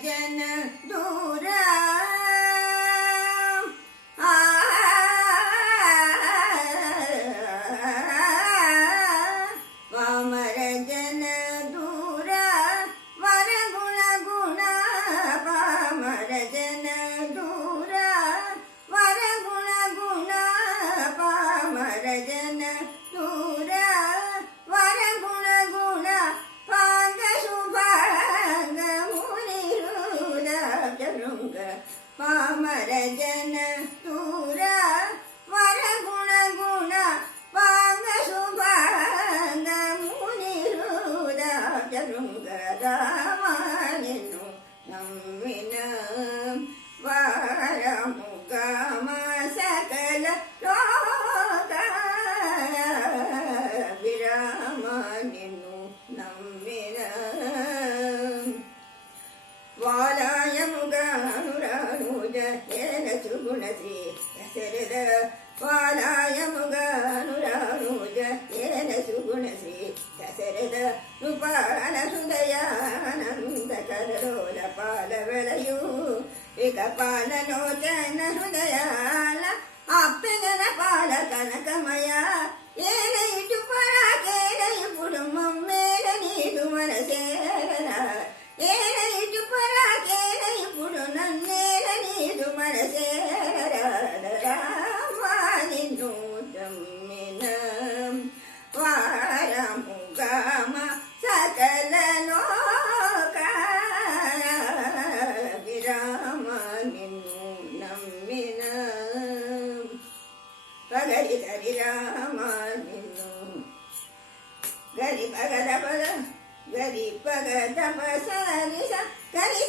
ಜನ ದೂರ ಪಾಮರ ಜನ ದೂರ ವರಗುಣ ಗುಣ ಪಾಮರ ಜನ ದೂರ ವರಗುಣ ಗುಣ ಪಾಮರ ಜನ ದೂರ ವರಗುಣ ಗುಣ ಪಾಂಗ ಶುಭಾಂಗ ಮುನಿರುದ ಜೃಂಗ ಪಾಮರ ಜನ ದೂರ ವರಗುಣ ಗುಣ ಪಾಂಗ ಶುಭಾಂಗ ಮುನಿರುದ ಜೃಂಗ ರಾಮನೆನ್ನು ನಮ್ಮಿನ ವಾರ ಮುಗಮ ಸಕಲ ಲೋಕ ವಿರಾಮನೆನ್ನು ನಮ್ಮಿನ ವಾಲಾಯ ಮುಗಾನುರಾನುಜ ಏನ ಸುಗುಣಸಿ ಹೆಸರದ ವಾಲಾಯ ಮುಗಾನುರಾನುಜ ಏನ ಸುಗುಣಸಿ ಹೆಸರದ ನೃಪಾಲ ಹೃದಯಾನಂದ ಕರಲೋಲ ಪಾಲ ಬೆಳೆಯು ಏಕಪಾಲನೋಚನ ಹೃದಯಾಲ ಆಪ್ತಜನ ಪಾಲ ಕನಕಮಯ ಏನ ಇಟು ಪರ ಕೇಳ ఇప్పుడు మమ్మేల నీదు మనసేర ఏల ఇటు పర కేల ఇప్పుడు నన్నేల నీదు మనసేర రామా నిన్ను దమ్మిన వారముగమ సకల లోక విరామ నిన్ను నమ్మిన పగరి హరి రామ నిన్ను గరి పగ దప గరి పగ దప సరి స గరి